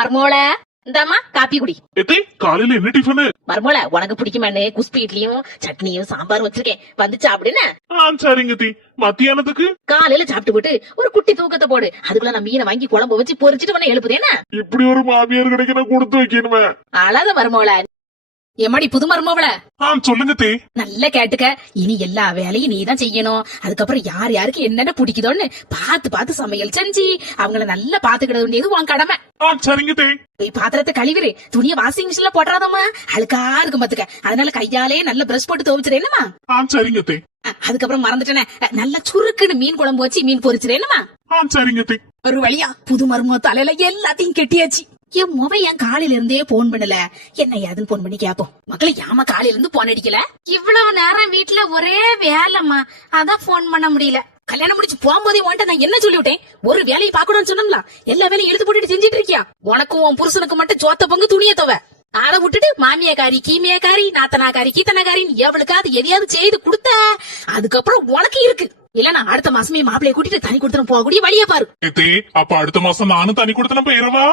மர்மோள. இந்தாம்மா காப்பி குடி. எத்தே காலையில என்ன டிஃபனு மர்மோள உனக்கு பிடிக்குமான்னு குஸ்பி இட்லியும் சட்னியும் சாம்பார் வச்சிருக்கேன். வந்து சாப்பிடுன்னு ஆ சரிங்க தி. மத்தியானத்துக்கு? காலையில சாப்பிட்டு போட்டு ஒரு குட்டி தூக்கத்தை போடு. அதுக்குள்ள நான் மீனை வாங்கி குழம்பு வச்சு பொரிச்சிட்டு உடனே எழுப்புதேனா இப்படி ஒரு மாமியார் கிடைக்க நான் கொடுத்து வைக்கணுமே. அழாத மருமவள எம்மாடி புது மருமவள சொல்லுங்க தே. நல்லா கேட்டுக்க. இனி எல்லா வேலையும் நீ தான் செய்யணும். அதுக்கப்புறம் யார் யாருக்கு என்னென்ன பிடிக்குதோன்னு பார்த்து பார்த்து சமையல் செஞ்சு அவங்கள நல்லா பாத்துக்கிட வேண்டியது உன் கடமை. சரிங்க தே. போய் பாத்திரத்தை கழுவிரு. துணிய வாஷிங் மிஷின்ல போட்டுறாதம்மா. அழுக்கா இருக்கும் பாத்துக்க. அதனால கையாலே நல்ல பிரஷ் போட்டு துவைச்சிரேனுமா ஆ சரிங்க தே. அதுக்கப்புறம் மறந்துட்டேனே. நல்லா சுருக்குன்னு மீன் குழம்பு வச்சு மீன் பொரிச்சிரேனுமா ஆ சரிங்க தே. ஒரு வழியா புது மருமக தலையில எல்லாத்தையும் கெட்டியாச்சு. என் முவ என் காலையில இருந்தே போன் பண்ணல. என்ன ஏதுன்னு போன் பண்ணி கேப்போம். மக்களை ஏமா காலையில இருந்து போன் அடிக்கல? இவ்வளவு நேரம் வீட்டுல ஒரே வேலைம்மா. அதான் போன் பண்ண முடியல. கல்யாணம் முடிச்சு போகும்போதே உன்ட்ட நான் என்ன சொல்லிவிட்டேன் ஒரு வேலையை பாக்கணும்னு சொன்னோம்ல எல்லா வேலையும் எடுத்து போட்டுட்டு செஞ்சிட்டு இருக்கியா? உனக்கும் உன் புருஷனுக்கு மட்டும் சோத்த பங்கு துணிய தவ. அதை விட்டுட்டு மாமியாக்காரி காரி நாத்தனாக்காரி கீத்தனாக்காரின்னு எவளுக்காவது எதையாவது செய்து கொடுத்த அதுக்கப்புறம் உனக்கு இருக்கு. இல்லனா அடுத்த மாசமே மாப்பிளைய கூட்டிட்டு தனி கொடுத்துரும் போகக்கூடிய வழியை பாரு. அப்ப அடுத்த மாசம் நானும் தனி கொடுத்தன போயிடவா